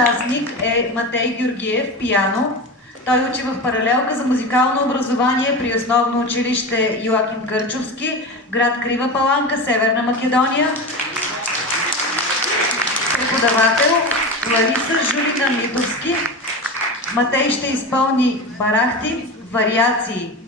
участник е Матей Георгиев, пиано. Той учи в паралелка за музикално образование при основно училище Йоаким Кърчовски, град Крива Паланка, Северна Македония. Преподавател Лариса Жулина Митовски. Матей ще изпълни барахти, вариации